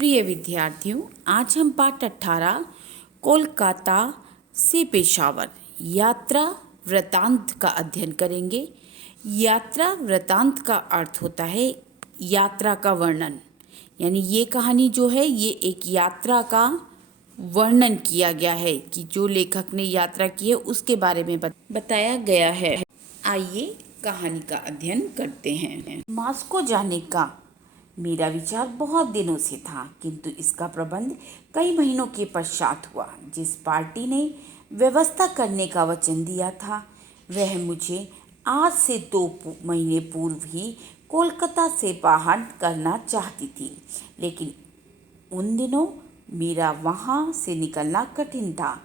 प्रिय विद्यार्थियों, आज हम पाठ 18 कोलकाता से पेशावर यात्रा वृतांत का अध्ययन करेंगे। यात्रा वृतांत का अर्थ होता है यात्रा का वर्णन, यानी ये कहानी जो है ये एक यात्रा का वर्णन किया गया है कि जो लेखक ने यात्रा की है उसके बारे में बताया गया है। आइए कहानी का अध्ययन करते हैं। मॉस्को जाने का मेरा विचार बहुत दिनों से था, किंतु इसका प्रबंध कई महीनों के पश्चात हुआ। जिस पार्टी ने व्यवस्था करने का वचन दिया था वह मुझे आज से 2 महीने पूर्व ही कोलकाता से बाहर करना चाहती थी, लेकिन उन दिनों मेरा वहाँ से निकलना कठिन था।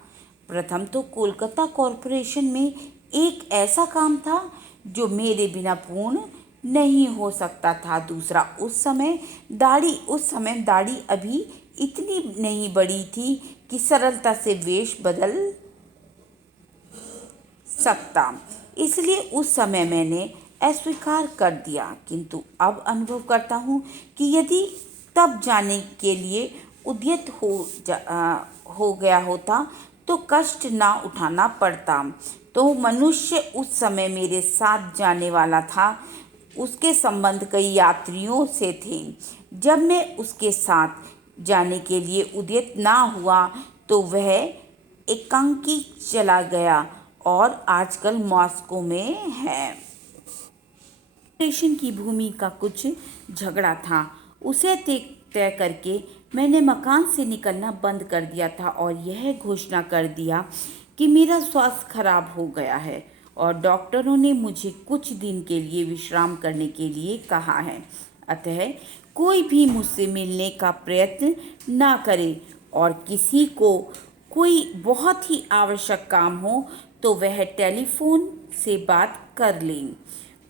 प्रथम तो कोलकाता कॉरपोरेशन में एक ऐसा काम था जो मेरे बिना पूर्ण नहीं हो सकता था। दूसरा, उस समय दाढ़ी अभी इतनी नहीं बड़ी थी कि सरलता से वेश बदल सकता, इसलिए उस समय मैंने अस्वीकार कर दिया। किंतु अब अनुभव करता हूँ कि यदि तब जाने के लिए उद्यत हो गया होता तो कष्ट ना उठाना पड़ता। तो मनुष्य उस समय मेरे साथ जाने वाला था, उसके संबंध कई यात्रियों से थे। जब मैं उसके साथ जाने के लिए उद्यत ना हुआ तो वह एकांकी चला गया और आजकल मॉस्को में है। ऑपरेशन की भूमि का कुछ झगड़ा था, उसे तय करके मैंने मकान से निकलना बंद कर दिया था और यह घोषणा कर दिया कि मेरा स्वास्थ्य खराब हो गया है और डॉक्टरों ने मुझे कुछ दिन के लिए विश्राम करने के लिए कहा है। अतः कोई भी मुझसे मिलने का प्रयत्न ना करे और किसी को कोई बहुत ही आवश्यक काम हो तो वह टेलीफोन से बात कर लें।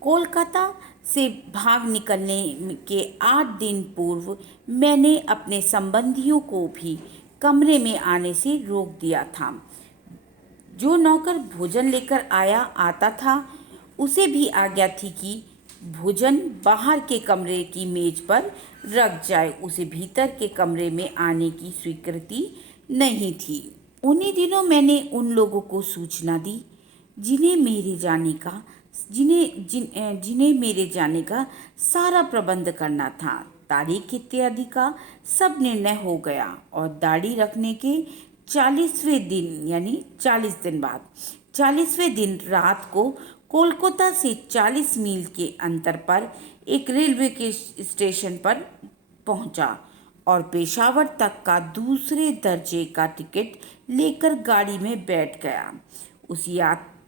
कोलकाता से भाग निकलने के 8 दिन पूर्व मैंने अपने संबंधियों को भी कमरे में आने से रोक दिया था। जो नौकर भोजन लेकर आता था उसे भी आज्ञा थी कि भोजन बाहर के कमरे की मेज पर रख जाए, उसे भीतर के कमरे में आने की स्वीकृति नहीं थी। उन्हीं दिनों मैंने उन लोगों को सूचना दी जिन्हें मेरे जाने का सारा प्रबंध करना था। तारीख इत्यादि का सब निर्णय हो गया और दाढ़ी रखने के 40वें दिन यानी 40 दिन बाद 40वें दिन रात को कोलकाता से 40 मील के अंतर पर एक रेलवे के स्टेशन पर पहुंचा और पेशावर तक का दूसरे दर्जे का टिकट लेकर गाड़ी में बैठ गया।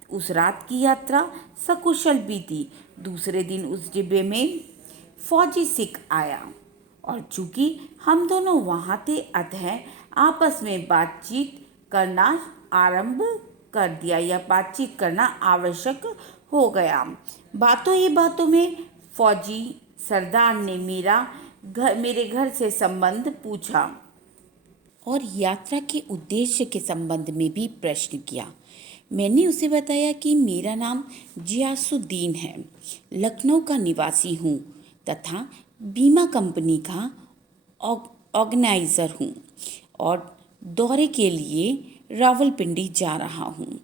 उस रात की यात्रा सकुशल बीती। दूसरे दिन उस डिब्बे में फौजी सिख आया और चूंकि हम दोनों वहाँ थे अतः आपस में बातचीत करना आरंभ कर दिया या बातचीत करना आवश्यक हो गया। बातों में फौजी सरदार ने मेरे घर से संबंध पूछा और यात्रा के उद्देश्य के संबंध में भी प्रश्न किया। मैंने उसे बताया कि मेरा नाम जियासुद्दीन है, लखनऊ का निवासी हूँ तथा बीमा कंपनी का ऑर्गेनाइज़र हूँ और दौरे के लिए रावलपिंडी जा रहा हूँ।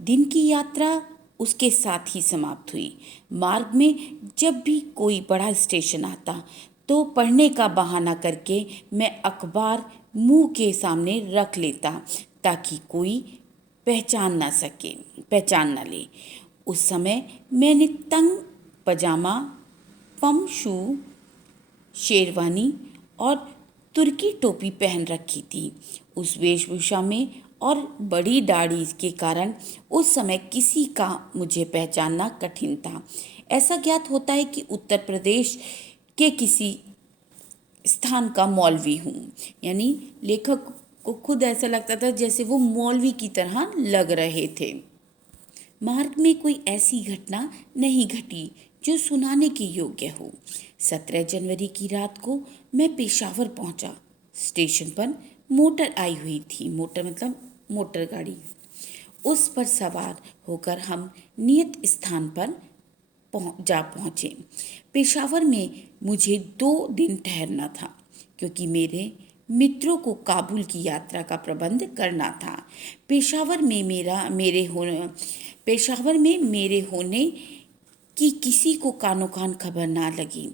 दिन की यात्रा उसके साथ ही समाप्त हुई। मार्ग में जब भी कोई बड़ा स्टेशन आता तो पढ़ने का बहाना करके मैं अखबार मुंह के सामने रख लेता ताकि कोई पहचान ना ले। उस समय मैंने तंग पजामा, पम शू, शेरवानी और तुर्की टोपी पहन रखी थी। उस वेशभूषा में और बड़ी दाढ़ी के कारण उस समय किसी का मुझे पहचानना कठिन था। ऐसा ज्ञात होता है कि उत्तर प्रदेश के किसी स्थान का मौलवी हूँ, यानी लेखक को खुद ऐसा लगता था जैसे वो मौलवी की तरह लग रहे थे। मार्ग में कोई ऐसी घटना नहीं घटी जो सुनाने के योग्य हो। 17 जनवरी की रात को मैं पेशावर पहुंचा। स्टेशन पर मोटर आई हुई थी, मोटर मतलब मोटर गाड़ी। उस पर सवार होकर हम नियत स्थान पर पहुंचे। पेशावर में मुझे 2 दिन ठहरना था, क्योंकि मेरे मित्रों को काबुल की यात्रा का प्रबंध करना था। पेशावर में मेरे होने कि किसी को कानो कान खबर ना लगी।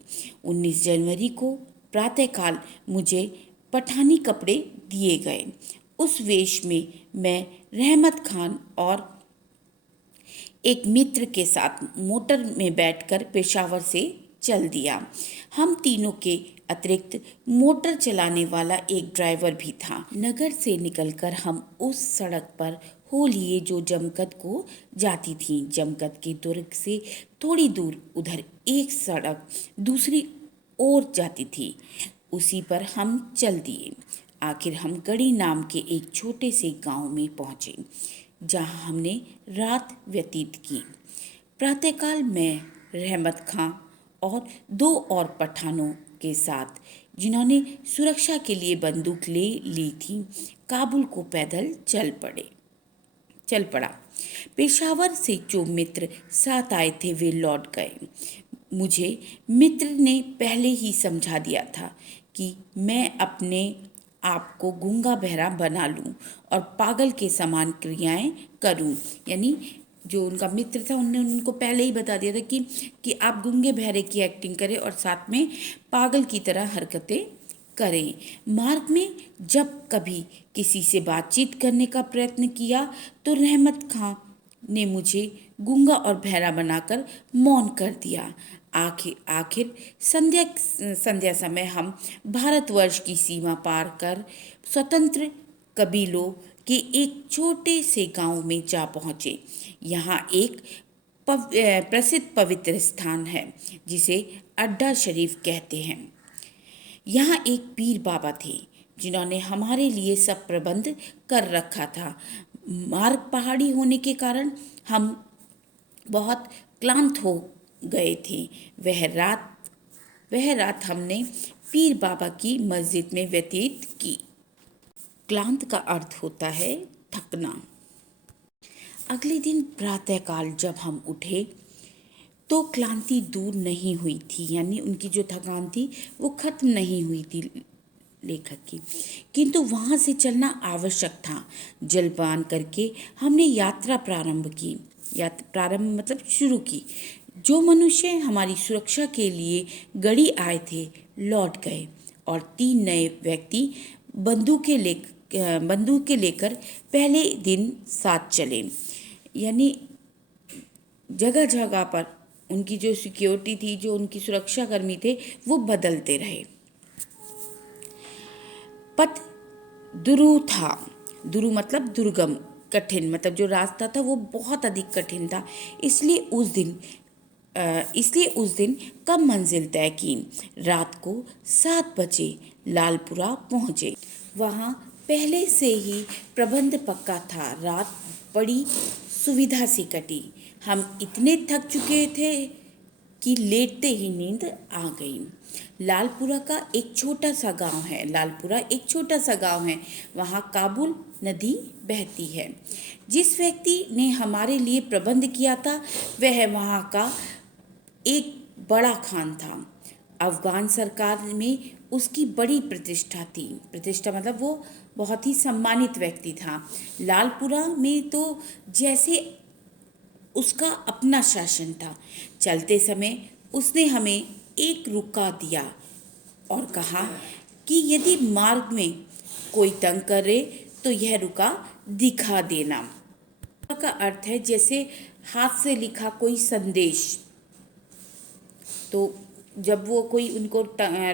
19 जनवरी को प्रातःकाल मुझे पठानी कपड़े दिए गए। उस वेश में मैं रहमत खान और एक मित्र के साथ मोटर में बैठकर पेशावर से चल दिया। हम तीनों के अतिरिक्त मोटर चलाने वाला एक ड्राइवर भी था। नगर से निकलकर हम उस सड़क पर हो लिए जो जमकत को जाती थी। जमकत के दुर्ग से थोड़ी दूर उधर एक सड़क दूसरी ओर जाती थी, उसी पर हम चल दिए। आखिर हम गढ़ी नाम के एक छोटे से गांव में पहुंचे, जहां हमने रात व्यतीत की। प्रातःकाल मैं रहमत खां और दो और पठानों के साथ, जिन्होंने सुरक्षा के लिए बंदूक ले ली थी, काबुल को पैदल चल पड़ा। पेशावर से जो मित्र साथ आए थे वे लौट गए। मुझे मित्र ने पहले ही समझा दिया था कि मैं अपने आप को गूंगा बहरा बना लूं और पागल के समान क्रियाएं करूं। यानी जो उनका मित्र था उनने उनको पहले ही बता दिया था कि आप गूंगे बहरे की एक्टिंग करें और साथ में पागल की तरह हरकतें करें। मार्ग में जब कभी किसी से बातचीत करने का प्रयत्न किया तो रहमत खां ने मुझे गूंगा और बहरा बनाकर मौन कर दिया। आखिर संध्या समय हम भारतवर्ष की सीमा पार कर स्वतंत्र कबीलों के एक छोटे से गांव में जा पहुंचे। यहाँ एक प्रसिद्ध पवित्र स्थान है जिसे अड्डा शरीफ कहते हैं। यहाँ एक पीर बाबा थे जिन्होंने हमारे लिए सब प्रबंध कर रखा था। मार्ग पहाड़ी होने के कारण हम बहुत क्लांत हो गए थे। वह रात हमने पीर बाबा की मस्जिद में व्यतीत की। क्लांत का अर्थ होता है थकना। अगले दिन प्रातःकाल जब हम उठे तो क्लांति दूर नहीं हुई थी, यानी उनकी जो थकान थी वो खत्म नहीं हुई थी लेखक की, किंतु वहाँ से चलना आवश्यक था। जलपान करके हमने यात्रा प्रारंभ मतलब शुरू की। जो मनुष्य हमारी सुरक्षा के लिए गढ़ी आए थे लौट गए और 3 नए व्यक्ति बंदूकें लेकर पहले दिन साथ चले। यानी जगह जगह पर उनकी जो सिक्योरिटी थी, जो उनकी सुरक्षा कर्मी थे, वो बदलते रहे। पथ दुरूह था। दुरूह मतलब दुर्गम, कठिन, मतलब जो रास्ता था वो बहुत अधिक कठिन था। इसलिए उस दिन कम मंजिल तय की। रात को 7 बजे लालपुरा पहुँचे। वहाँ पहले से ही प्रबंध पक्का था। रात बड़ी सुविधा से कटी। हम इतने थक चुके थे कि लेटते ही नींद आ गई। लालपुरा एक छोटा सा गांव है। वहाँ काबुल नदी बहती है। जिस व्यक्ति ने हमारे लिए प्रबंध किया था वह वहाँ का एक बड़ा खान था। अफगान सरकार में उसकी बड़ी प्रतिष्ठा मतलब वो बहुत ही सम्मानित व्यक्ति था। लालपुरा में तो जैसे उसका अपना शासन था। चलते समय उसने हमें एक रुका दिया और कहा कि यदि मार्ग में कोई तंग करे तो यह रुका दिखा देना। का अर्थ है जैसे हाथ से लिखा कोई संदेश। तो जब वो कोई उनको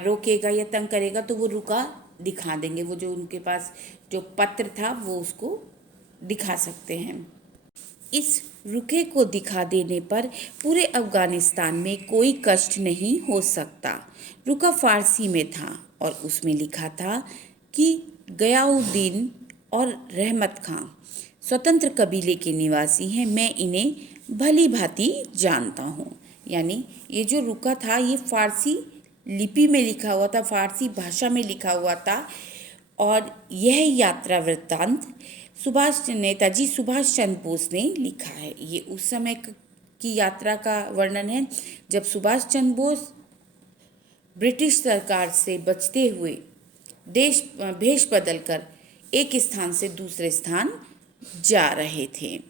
रोकेगा या तंग करेगा तो वो रुका दिखा देंगे। वो जो उनके पास जो पत्र था वो उसको दिखा सकते हैं। इस रुके को दिखा देने पर पूरे अफगानिस्तान में कोई कष्ट नहीं हो सकता। रुका फारसी में था और उसमें लिखा था कि गयाउद्दीन और रहमत खां स्वतंत्र कबीले के निवासी हैं। मैं इन्हें भली भांति जानता हूँ। यानी ये जो रुका था ये फारसी लिपि में लिखा हुआ था, फारसी भाषा में लिखा हुआ था। और यह यात्रा वृत्तांत नेताजी सुभाष चंद्र बोस ने लिखा है। ये उस समय की यात्रा का वर्णन है जब सुभाष चंद्र बोस ब्रिटिश सरकार से बचते हुए भेष बदलकर एक स्थान से दूसरे स्थान जा रहे थे।